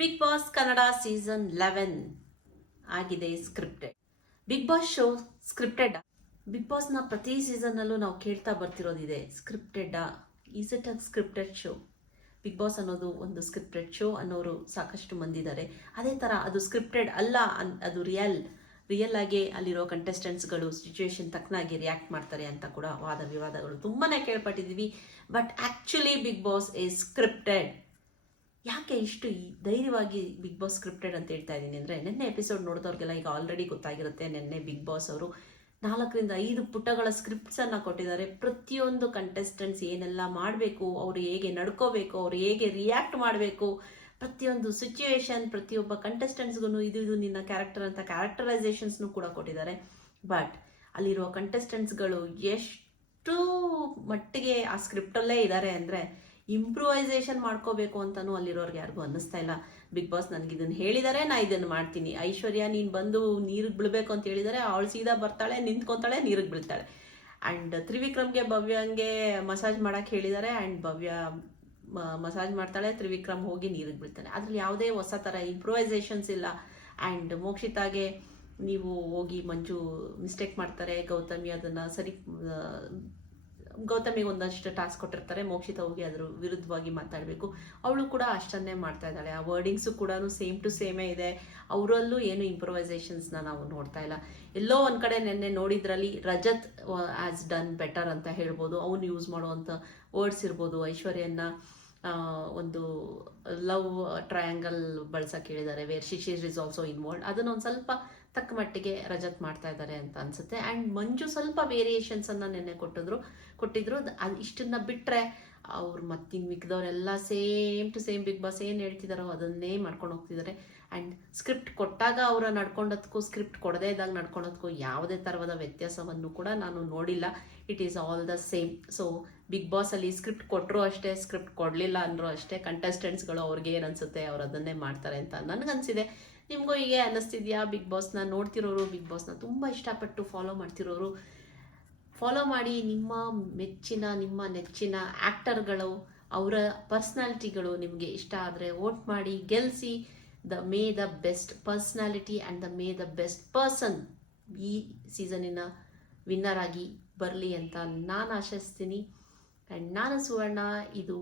Big boss Kannada season 11 ಆಗಿದೆ scripted. Bigg Boss show scripted. Bigg ಬಾಸ್ನ ಪ್ರತಿ ಸೀಸನ್ನಲ್ಲೂ ನಾವು ಕೇಳ್ತಾ ಬರ್ತಿರೋದಿದೆ, scripted is it a scripted show? Bigg Boss ಅನ್ನೋದು ಒಂದು ಸ್ಕ್ರಿಪ್ಟೆಡ್ ಶೋ ಅನ್ನೋರು ಸಾಕಷ್ಟು ಮಂದಿದ್ದಾರೆ. ಅದೇ ಥರ ಅದು ಸ್ಕ್ರಿಪ್ಟೆಡ್ ಅಲ್ಲ, ಅದು ರಿಯಲ್ ಆಗಿ ಅಲ್ಲಿರೋ ಕಂಟೆಸ್ಟೆಂಟ್ಸ್ಗಳು ಸಿಚುವೇಶನ್ ತಕ್ಕನಾಗಿ ರಿಯಾಕ್ಟ್ ಮಾಡ್ತಾರೆ ಅಂತ ಕೂಡ ವಾದ ವಿವಾದಗಳು ತುಂಬಾನೇ ಕೇಳ್ಪಟ್ಟಿದ್ದೀವಿ. But actually Bigg Boss is scripted. ಯಾಕೆ ಇಷ್ಟು ಧೈರ್ಯವಾಗಿ ಬಿಗ್ ಬಾಸ್ ಸ್ಕ್ರಿಪ್ಟೆಡ್ ಅಂತ ಹೇಳ್ತಾ ಇದ್ದೀನಿ ಅಂದರೆ, ನಿನ್ನೆ ಎಪಿಸೋಡ್ ನೋಡಿದವ್ರಿಗೆಲ್ಲ ಈಗ ಆಲ್ರೆಡಿ ಗೊತ್ತಾಗಿರುತ್ತೆ. ನಿನ್ನೆ ಬಿಗ್ ಬಾಸ್ ಅವರು 4-5 ಪುಟಗಳ ಸ್ಕ್ರಿಪ್ಟ್ಸನ್ನು ಕೊಟ್ಟಿದ್ದಾರೆ. ಪ್ರತಿಯೊಂದು ಕಂಟೆಸ್ಟೆಂಟ್ಸ್ ಏನೆಲ್ಲ ಮಾಡಬೇಕು, ಅವರು ಹೇಗೆ ನಡ್ಕೋಬೇಕು, ಅವರು ಹೇಗೆ ರಿಯಾಕ್ಟ್ ಮಾಡಬೇಕು, ಪ್ರತಿಯೊಂದು ಸಿಚುವೇಶನ್, ಪ್ರತಿಯೊಬ್ಬ ಕಂಟೆಸ್ಟೆಂಟ್ಸ್ಗೂ ಇದು ನಿನ್ನ ಕ್ಯಾರೆಕ್ಟರ್ ಅಂತ ಕ್ಯಾರೆಕ್ಟರೈಸೇಷನ್ಸ್ನು ಕೂಡ ಕೊಟ್ಟಿದ್ದಾರೆ. ಬಟ್ ಅಲ್ಲಿರುವ ಕಂಟೆಸ್ಟೆಂಟ್ಸ್ಗಳು ಎಷ್ಟು ಮಟ್ಟಿಗೆ ಆ ಸ್ಕ್ರಿಪ್ಟಲ್ಲೇ ಇದ್ದಾರೆ ಅಂದರೆ, ಇಂಪ್ರೂವೈಸೇಷನ್ ಮಾಡ್ಕೋಬೇಕು ಅಂತಲೂ ಅಲ್ಲಿರೋರ್ಗೆ ಯಾರಿಗೂ ಅನ್ನಿಸ್ತಾ ಇಲ್ಲ. ಬಿಗ್ ಬಾಸ್ ನನಗೆ ಇದನ್ನು ಹೇಳಿದರೆ ನಾ ಇದನ್ನು ಮಾಡ್ತೀನಿ. ಐಶ್ವರ್ಯ ನೀನು ಬಂದು ನೀರಿಗೆ ಬೀಳಬೇಕು ಅಂತ ಹೇಳಿದರೆ ಅವಳು ಸೀದಾ ಬರ್ತಾಳೆ, ನಿಂತ್ಕೊತಾಳೆ, ನೀರಿಗೆ ಬೀಳ್ತಾಳೆ. ಆ್ಯಂಡ್ ತ್ರಿವಿಕ್ರಮ್ಗೆ ಭವ್ಯಂಗೆ ಮಸಾಜ್ ಮಾಡೋಕ್ಕೆ ಹೇಳಿದ್ದಾರೆ. ಆ್ಯಂಡ್ ಭವ್ಯ ಮಸಾಜ್ ಮಾಡ್ತಾಳೆ, ತ್ರಿವಿಕ್ರಮ್ ಹೋಗಿ ನೀರಿಗೆ ಬೀಳ್ತಾನೆ. ಅದ್ರಲ್ಲಿ ಯಾವುದೇ ಹೊಸ ಥರ ಇಂಪ್ರೂವೈಸೇಷನ್ಸ್ ಇಲ್ಲ. ಆ್ಯಂಡ್ ಮೋಕ್ಷಿತಾಗೆ ನೀವು ಹೋಗಿ ಮಂಜು ಮಿಸ್ಟೇಕ್ ಮಾಡ್ತಾರೆ, ಗೌತಮಿ ಅದನ್ನು ಗೌತಮಿಗೆ ಒಂದಷ್ಟು ಟಾಸ್ಕ್ ಕೊಟ್ಟಿರ್ತಾರೆ, ಮೋಕ್ಷಿತ ಹೋಗಿ ಅದ್ರ ವಿರುದ್ಧವಾಗಿ ಮಾತಾಡಬೇಕು. ಅವಳು ಕೂಡ ಅಷ್ಟನ್ನೇ ಮಾಡ್ತಾ ಇದ್ದಾಳೆ. ಆ ವರ್ಡಿಂಗ್ಸು ಕೂಡ ಸೇಮ್ ಟು ಸೇಮೇ ಇದೆ. ಅವರಲ್ಲೂ ಏನು ಇಂಪ್ರೂವೈಸೇಷನ್ಸ್ನ ನಾವು ನೋಡ್ತಾ ಇಲ್ಲ. ಎಲ್ಲೋ ಒಂದು ಕಡೆ ನೆನ್ನೆ ನೋಡಿದ್ರಲ್ಲಿ ರಜತ್ ಆಸ್ ಡನ್ ಬೆಟರ್ ಅಂತ ಹೇಳ್ಬೋದು. ಅವನು ಯೂಸ್ ಮಾಡುವಂಥ ವರ್ಡ್ಸ್ ಇರ್ಬೋದು. ಐಶ್ವರ್ಯನ ಒಂದು ಲವ್ ಟ್ರಯಾಂಗಲ್ ಬಳಸಕ್ಕೆ ಹೇಳಿದ್ದಾರೆ, where Shishir is also involved. ಅದನ್ನೊಂದು ಸ್ವಲ್ಪ ತಕ್ಕ ಮಟ್ಟಿಗೆ ರಜತ್ ಮಾಡ್ತಾ ಇದ್ದಾರೆ ಅಂತ ಅನ್ಸುತ್ತೆ. ಆ್ಯಂಡ್ ಮಂಜು ಸ್ವಲ್ಪ ವೇರಿಯೇಷನ್ಸನ್ನು ನೆನ್ನೆ ಕೊಟ್ಟಿದ್ರು. ಅದು ಇಷ್ಟನ್ನ ಬಿಟ್ಟರೆ ಅವ್ರು ಮತ್ತಿನ್ನು ಮಿಕ್ಕಿದವರೆಲ್ಲ same to same Bigg Boss ಏನು ಹೇಳ್ತಿದ್ದಾರೋ ಅದನ್ನೇ ಮಾಡ್ಕೊಂಡು ಹೋಗ್ತಿದ್ದಾರೆ. ಆ್ಯಂಡ್ ಸ್ಕ್ರಿಪ್ಟ್ ಕೊಟ್ಟಾಗ ಅವರ ನಡ್ಕೊಂಡೋದಕ್ಕೂ ಸ್ಕ್ರಿಪ್ಟ್ ಕೊಡದೇ ಇದ್ದಾಗ ನಡ್ಕೊಂಡೋದಕ್ಕೂ ಯಾವುದೇ ಥರದ ವ್ಯತ್ಯಾಸವನ್ನು ಕೂಡ ನಾನು ನೋಡಿಲ್ಲ. It is all the same. So Bigg ಬಾಸಲ್ಲಿ ಸ್ಕ್ರಿಪ್ಟ್ ಕೊಟ್ಟರು ಅಷ್ಟೇ, ಸ್ಕ್ರಿಪ್ಟ್ ಕೊಡಲಿಲ್ಲ ಅಂದರೂ ಅಷ್ಟೇ, ಕಂಟೆಸ್ಟೆಂಟ್ಸ್ಗಳು ಅವ್ರಿಗೆ ಏನು ಅನಿಸುತ್ತೆ ಅವ್ರು ಅದನ್ನೇ ಮಾಡ್ತಾರೆ ಅಂತ ನನಗನ್ಸಿದೆ. ನಿಮಗೂ ಹೀಗೆ ಅನ್ನಿಸ್ತಿದ್ಯಾ? ಬಿಗ್ ಬಾಸ್ನ ನೋಡ್ತಿರೋರು, ಬಿಗ್ ಬಾಸ್ನ ತುಂಬ ಇಷ್ಟಪಟ್ಟು ಫಾಲೋ ಮಾಡ್ತಿರೋರು ಫಾಲೋ ಮಾಡಿ. ನಿಮ್ಮ ನೆಚ್ಚಿನ ಆ್ಯಕ್ಟರ್ಗಳು, ಅವರ ಪರ್ಸ್ನಾಲಿಟಿಗಳು ನಿಮಗೆ ಇಷ್ಟ ಆದರೆ ವೋಟ್ ಮಾಡಿ, ಗೆಲ್ಲಿಸಿ. May the best personality and may the best person ಈ ಸೀಸನಿನ ವಿನ್ನರ್ ಆಗಿ ಬರಲಿ ಅಂತ ನಾನು ಆಶಿಸ್ತೀನಿ. ಆ್ಯಂಡ್ ನಾನು ಸುವರ್ಣ, ಇದು